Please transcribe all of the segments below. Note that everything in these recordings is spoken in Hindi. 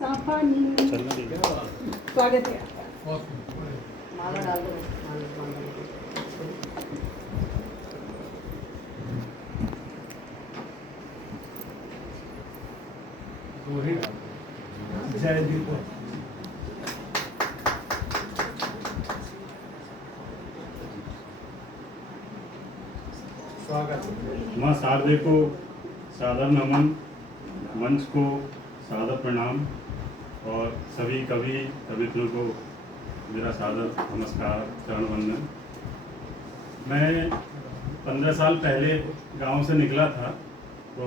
स्वागत है आपका। माला डाल दो। जय दीप। स्वागत। माँ शारदे को सादर नमन, मंच को सादर प्रणाम और सभी कवि कवित्रों को मेरा सादर नमस्कार, चरण वंदन। मैं 15 साल पहले गांव से निकला था, तो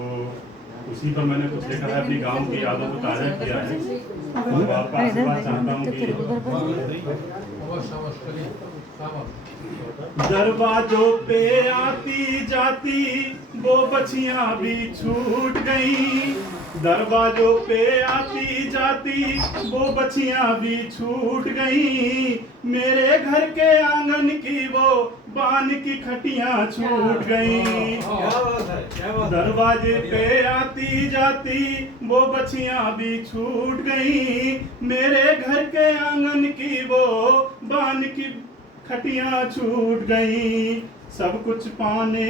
उसी पर मैंने कुछ लिखा है, अपनी गांव की यादों को ताज़ा किया है। तो आपका आशीर्वाद चाहता हूँ कि दरवाजों पे आती जाती वो बछियां भी छूट गई, दरवाजों पे आती जाती वो बछियां भी छूट गई, मेरे घर के आंगन की वो बान की खटियां छूट गई। दरवाजे पे आती जाती वो बछियां भी छूट गई, मेरे घर के आंगन की वो बान की खटियां छूट गई। सब कुछ पाने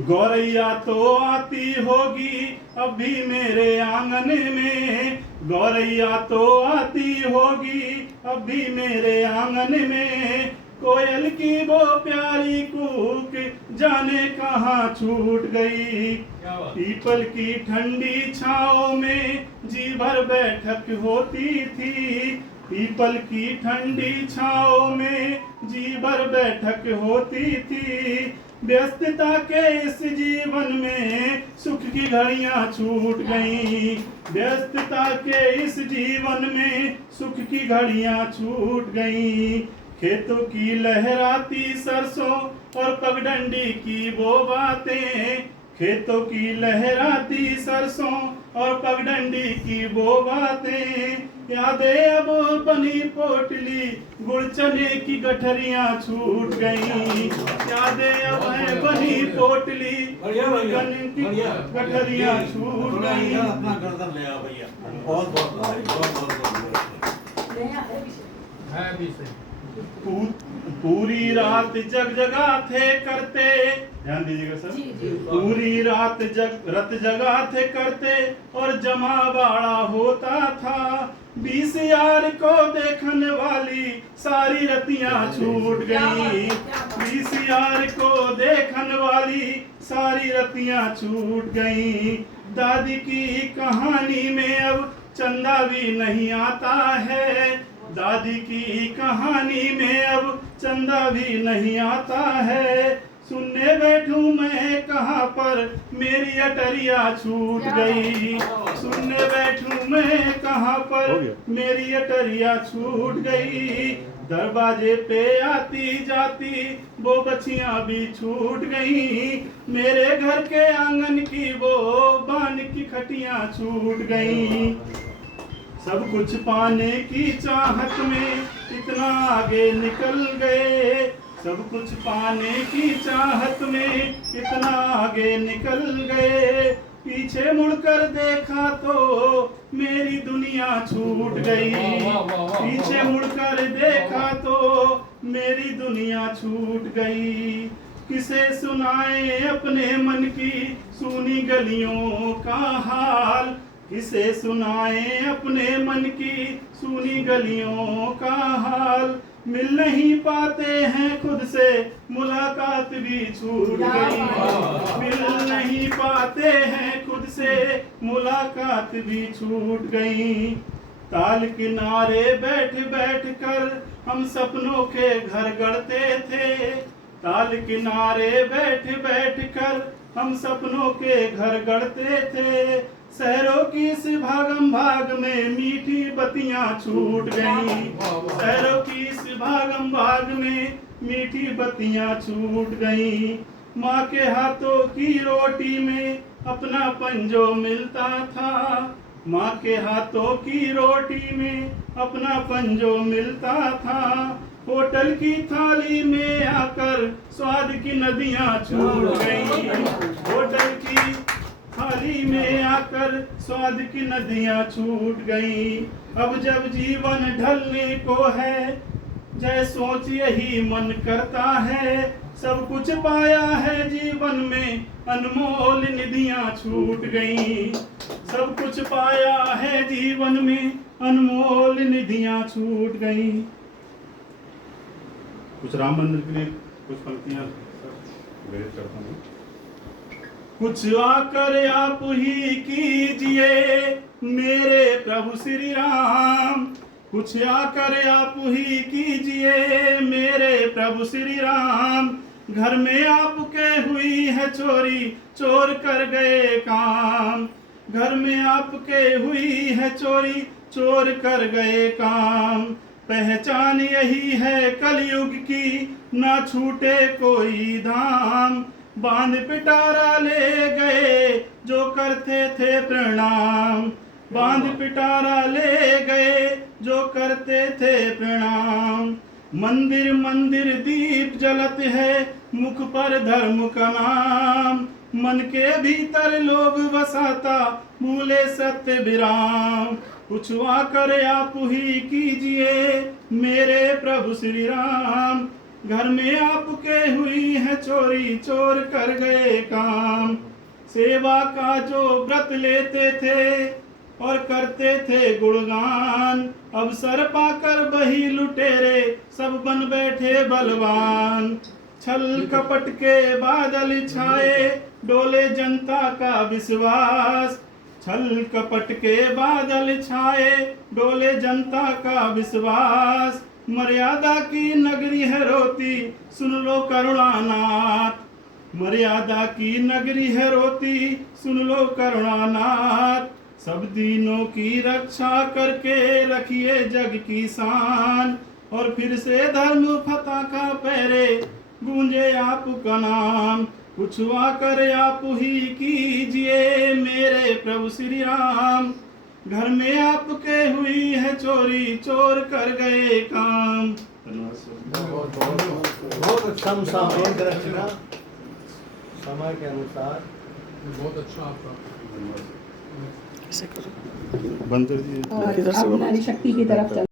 गौरैया तो आती होगी अभी मेरे आंगन में, गौरैया तो आती होगी अभी मेरे आंगन में, कोयल की वो प्यारी कूक जाने कहाँ छूट गई। पीपल की ठंडी छाँव में जी भर बैठक होती थी, पीपल की ठंडी छाँव में जी भर बैठक होती थी, व्यस्तता के इस जीवन में सुख की घड़ियां छूट गईं, व्यस्तता के इस जीवन में सुख की घड़ियां छूट गईं। खेतों की लहराती सरसों और पगडंडी की वो बातें, खेतों की लहराती सरसों और पगडंडी की वो बातें, यादें अब बनी पोटली गुड़ चने की गठरियां छूट गईं, यादें अब है बनी पोटली गुड़ चने की गठरियां छूट गईं। अपना गर्दन ले आओ भैया। बहुत पूरी रात जगा थे करते, ध्यान दीजिएगा सर, पूरी रात जगा थे करते और जमा बाड़ा होता था, 20 यार को देखने वाली सारी रतियां छूट गई, 20 यार को देखने वाली सारी रतियां छूट गई। दादी की कहानी में अब चंदा भी नहीं आता है, दादी की कहानी में अब चंदा भी नहीं आता है, सुनने बैठूं मैं कहाँ पर मेरी अटरिया छूट गई, सुनने बैठूं मैं कहाँ पर मेरी अटरिया छूट गई। दरवाजे पे आती जाती वो बछियां भी छूट गई, मेरे घर के आंगन की वो बान की खटियां छूट गई। सब कुछ पाने की चाहत में इतना आगे निकल गए, सब कुछ पाने की चाहत में इतना आगे निकल गए, पीछे मुड़कर देखा तो मेरी दुनिया छूट गई, पीछे मुड़कर देखा तो मेरी दुनिया छूट गई। किसे सुनाए अपने मन की सूनी गलियों का हाल, किसे सुनाए अपने मन की सूनी गलियों का हाल, मिल नहीं पाते हैं खुद से मुलाकात भी छूट गई, मिल नहीं पाते हैं खुद से मुलाकात भी छूट गई। ताल किनारे बैठ बैठ कर हम सपनों के घर गढ़ते थे, ताल किनारे बैठ बैठ कर हम सपनों के घर गढ़ते थे, शहरों की इस भागम भाग में मीठी बत्तियां छूट गईं, शहरों की इस भागम भाग में मीठी बत्तियां छूट गईं। माँ के हाथों की रोटी में अपना पंजो मिलता था, माँ के हाथों की रोटी में अपना पंजो मिलता था, होटल की थाली में आकर स्वाद की नदियां छूट गईं, होटल की थाली में आकर स्वाद की नदियां छूट गई। अब जब जीवन ढलने को है, जय सोच यही मन करता है। सब कुछ पाया है जीवन में, अनमोल निधियां छूट गई। सब कुछ पाया है जीवन में, अनमोल निधियां छूट गई। कुछ राम मंदिर के लिए कुछ पंक्तियां व्यक्त करता हूँ। कुछ आकर आप ही कीजिए मेरे प्रभु श्री राम। कुछ आकर आप ही कीजिए मेरे प्रभु श्री राम। घर में आपके हुई है चोरी, चोर कर गए काम। घर में आपके हुई है चोरी, चोर कर गए काम। पहचान यही है कलयुग की, ना छूटे कोई धाम। बांध पिटारा ले गए जो करते थे प्रणाम। बांध पिटारा ले गए जो करते थे प्रणाम। मंदिर मंदिर दीप जलत है, मुख पर धर्म का नाम। मन के भीतर लोभ बसाता, भूले सत्य विराम। कुछ आकर आप ही कीजिए मेरे प्रभु श्री राम। घर में आपके हुई है चोरी, चोर कर गए काम। सेवा का जो व्रत लेते थे और करते थे गुणगान, अवसर पाकर बही लुटेरे सब बन बैठे बलवान। छल कपट के बादल छाए, डोले जनता का विश्वास। छल कपट के बादल छाए, डोले जनता का विश्वास। मर्यादा की नगरी है रोती, सुन लो करुणानाथ। मर्यादा की नगरी है रोती, सुन लो करुणानाथ। सब दीनों की रक्षा करके रखिए जग की शान। और फिर से धर्म फतह का पहरे, गूंजे आपका नाम। कुछ आकर आप ही कीजिए मेरे प्रभु श्री राम। घर में आपके हुई है चोरी, चोर कर गए काम। बहुत अच्छा मुसाफिर रचना समय के अनुसार। बहुत अच्छा आपका। बंद कर दिए। और अब नारी शक्ति की तरफ चल